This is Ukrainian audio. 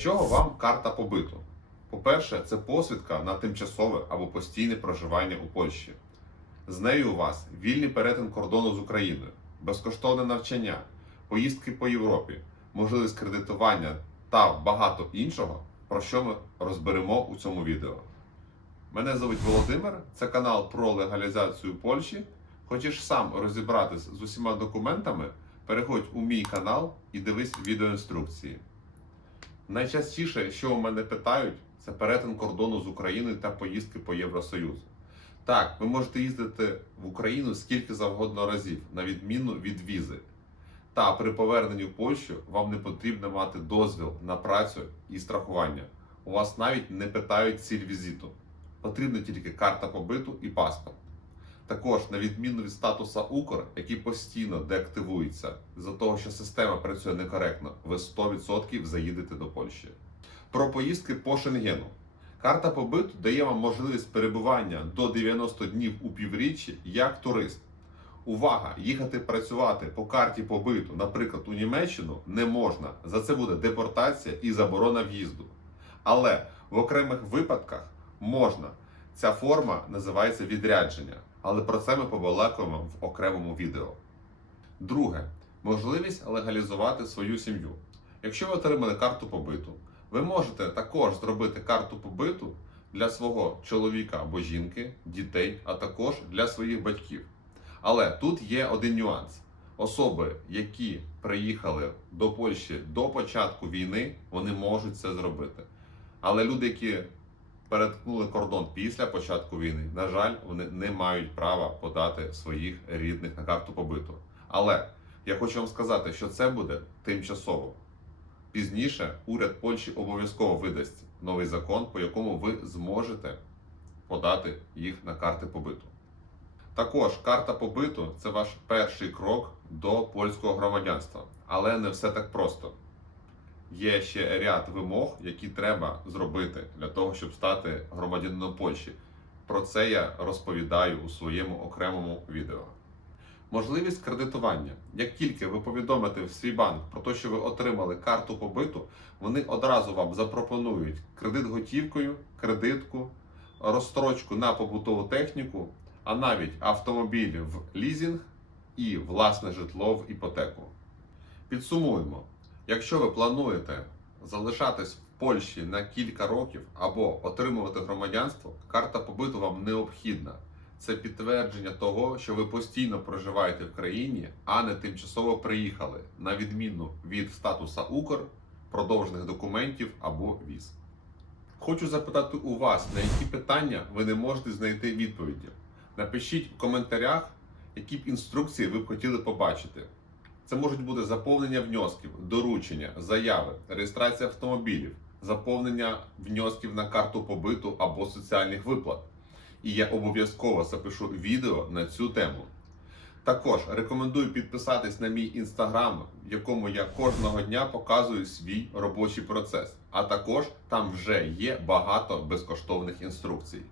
чого вам карта побиту? По-перше, це посвідка на тимчасове або постійне проживання у Польщі. З нею у вас вільний перетин кордону з Україною, безкоштовне навчання, поїздки по Європі, можливість кредитування та багато іншого, про що ми розберемо у цьому відео. Мене звуть Володимир, це канал про легалізацію Польщі. Хочеш сам розібратись з усіма документами, переходь у мій канал і дивись відеоінструкції. Найчастіше, що у мене питають, це перетин кордону з Україною та поїздки по Євросоюзу. Так, ви можете їздити в Україну скільки завгодно разів, на відміну від візи. Та при поверненні в Польщу вам не потрібно мати дозвіл на працю і страхування. У вас навіть не питають ціль візиту. Потрібна тільки карта побиту і паспорт. Також, на відміну від статуса Укр, який постійно деактивується за того, що система працює некоректно, ви 100% заїдете до Польщі. Про поїздки по Шенгену. Карта побиту дає вам можливість перебування до 90 днів у півріччі як турист. Увага! Їхати працювати по карті побиту, наприклад, у Німеччину не можна. За це буде депортація і заборона в'їзду. Але в окремих випадках можна. Ця форма називається відрядження, але про це ми побалакуємо в окремому відео. Друге можливість легалізувати свою сім'ю. Якщо ви отримали карту побиту, ви можете також зробити карту побиту для свого чоловіка або жінки, дітей, а також для своїх батьків. Але тут є один нюанс: особи, які приїхали до Польщі до початку війни, вони можуть це зробити. Але люди, які переткнули кордон після початку війни, на жаль, вони не мають права подати своїх рідних на карту побиту. Але я хочу вам сказати, що це буде тимчасово. Пізніше уряд Польщі обов'язково видасть новий закон, по якому ви зможете подати їх на карти побиту. Також карта побиту це ваш перший крок до польського громадянства, але не все так просто. Є ще ряд вимог, які треба зробити для того, щоб стати громадянином Польщі. Про це я розповідаю у своєму окремому відео. Можливість кредитування. Як тільки ви повідомите в свій банк про те, що ви отримали карту побиту, вони одразу вам запропонують кредит готівкою, кредитку, розстрочку на побутову техніку, а навіть автомобіль в лізінг і власне житло в іпотеку. Підсумуємо: якщо ви плануєте залишатись в Польщі на кілька років або отримувати громадянство, карта побиту вам необхідна. Це підтвердження того, що ви постійно проживаєте в країні, а не тимчасово приїхали, на відміну від статуса Укр, продовжених документів або віз. Хочу запитати у вас, на які питання ви не можете знайти відповіді. Напишіть в коментарях, які б інструкції ви б хотіли побачити. Це можуть бути заповнення внесків, доручення, заяви, реєстрація автомобілів, заповнення внесків на карту побиту або соціальних виплат. І я обов'язково запишу відео на цю тему. Також рекомендую підписатись на мій інстаграм, в якому я кожного дня показую свій робочий процес. А також там вже є багато безкоштовних інструкцій.